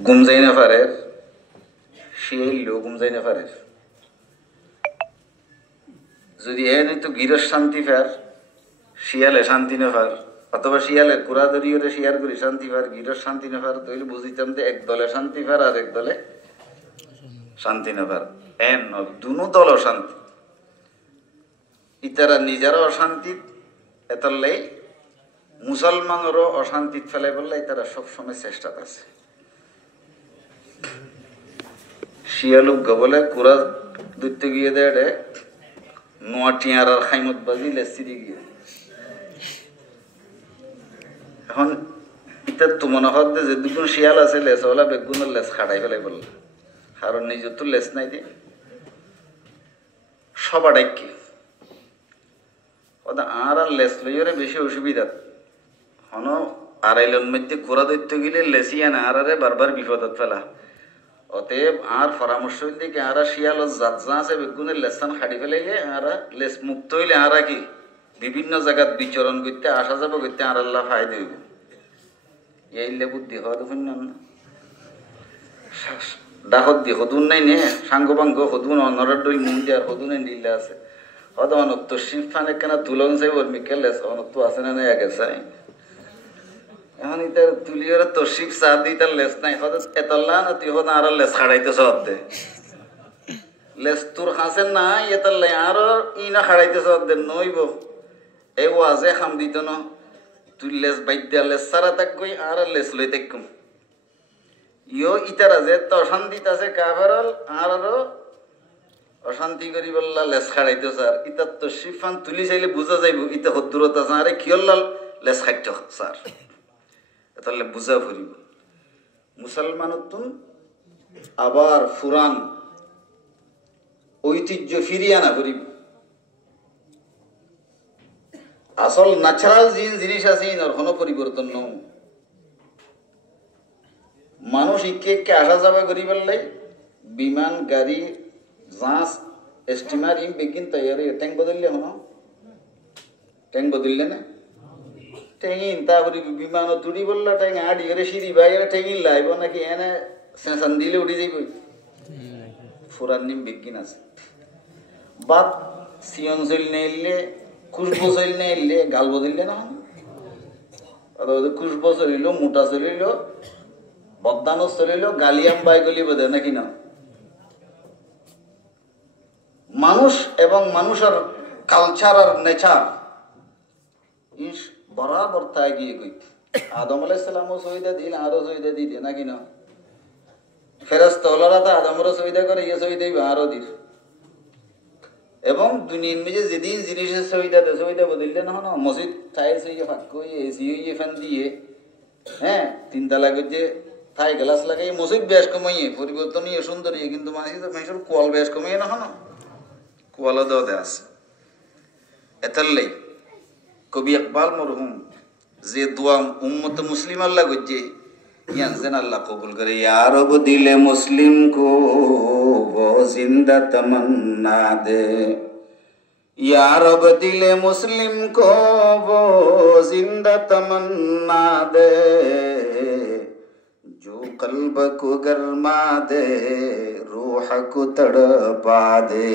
ঘুম যাই না পারের, শিয়াইলেও ঘুম যাই না পারের। যদি এ নয়তো গিরস শান্তি ফের, শিয়ালে শান্তি না ফার, অথবা শিয়ালের কুড়া দরিয়ে শিয়ার করি শান্তি ফার, গিরস শান্তি না ফার, তৈলে বুঝিতাম যে এক দলে শান্তি ফার আর এক দলে শান্তি না ফার। এন দুনো দল অশান্তি, ইতারা নিজেরা অশান্তি, এতারলাই মুসলমানেরও অশান্তিত ফেলাই বললে তারা সবসময় চেষ্টা আছে। শিয়ালুক গবলে কুড়া ধরতে গিয়ে দেয় নোয়া টিয়ার আর খাইমত বাজি লেসিরি গিয়ে। এখন ইতার তো মনে হয় যে দুগুণ শিয়াল আছে লেস ওলা বেগুনের লেস খাড়াই ফেলাই বলল, কারণ নিজের তো লেস নাই দিয়ে সবা ডাকি আর আর লেস লইরে বেশি অসুবিধা। হন আড়াইলন মধ্যে কোরা দৈত্য গেলে লেসিয়া না আর বারবার বিপদত ফেলা। অতএব আর পরামর্শ হইলে কি আর শিয়াল জাত যা আছে বেগুনের লেসান খাড়ি ফেলাইলে আর লেস মুক্ত হইলে আর কি বিভিন্ন জায়গাত বিচরণ করতে আসা যাব করতে আর আল্লাহ ফায়দা হইব। এইলে বুদ্ধি হওয়া দেখুন না ডাকত দিয়ে হদুন নাই নে সাঙ্গ পাঙ্গ হদুন অনরের দই মুন দেওয়ার হদুনে নিলে আছে হয়তো অনক্ত শিব ফানে কেনা তুলন চাই ওর মিকেল লেস অনক্ত আছে না নাই আগে চাই। এখন ইতার তুলিওর তশিফ চা দি তার লেস নাই হয়তো এতলা না তুই হতো আর লেস খাড়াইতে সব দে লেস তোর হাসেন না এতার লাই আর ই না খাড়াইতে সব দে নইব এই ওয়াজে খাম দিত না তুই লেস বাইক দিয়া লেস সারা তাক গই আর লেস লই তাকুম ইও ইতারা যে তো অশান্তিত আছে কাফারল আর অশান্তি করি বললা লেস খাড়াইতে স্যার ইতার তো শিফান তুলি চাইলে বুঝা যাইব ইতা হদ্দুরত আছে আরে কিয়ল্লাল লেস খাইত স্যার তাহলে বুঝা ফুরিব। মুসলমানতুন আবার ফুরান ঐতিহ্য ফিরিয়ে আনা ফুরিব। আসল ন্যাচারাল জিনিস আছে ওর কোনো পরিবর্তন নয়। মানুষ ইকে একে আসা যাওয়া করি বললে বিমান গাড়ি জাহাজ স্টিমার ইম বেগিন তৈরি ট্যাঙ্ক বদললে হন ট্যাঙ্ক বদললে না টেঙিন তারপরে বিমান তুড়ি বললা ট্যাং আড়ি করে সিঁড়ি বাইরে টেঙিন লাইব নাকি এনে সেঁসান দিলে উঠে যাইব ফুরান নিম বিজ্ঞান আছে বাদ সিয়ন চল নেইলে খুশবো চল নেইলে গাল বদললে না খুশবো চলিল মোটা চলিল বদানো চলিল গালিয়াম বাই গলি বোধ নাকি না। মানুষ এবং মানুষের কালচার আর নেচার ইস বরাবর তা এগিয়ে গই। আদম আলাইহিসসালামও সহিদা দিল আরো সহিদা দিলে নাকি না। ফেরেশতাওয়ালারা তো আদমেরও সহিদা করে ইয়ে সহিদা আরো দিল এবং দুনিয়ার মেঝে যেদিন জিনিসের সহিদা বদললে না হন মসজিদ টাইলস হইয়ে ফাঁক এসি হইয়ে ফ্যান দিয়ে হ্যাঁ তিনতলা যে থাই গ্লাস লাগাই মসজিদ বেশ কমাইয়ে পরিবর্তন ইয়ে সুন্দর ইয়ে কিন্তু মানুষের কোয়াল বেশ কমাইয়ে না হন কোয়ালও দেওয়া আছে। এতাল্লাই কবি ইকবাল মরহুম যে দোয়া উম্মত মুসলিম আল্লাহ গজ্জে ইয়ান যেন আল্লাহ কবুল করে ইয়া রব দিলে মুসলিম কো वो जिंदा तमन्ना दे या रब दिले मुस्लिम को वो जिंदा तमन्ना दे जो कल्ब को गरमा दे रूह को तड़पा दे।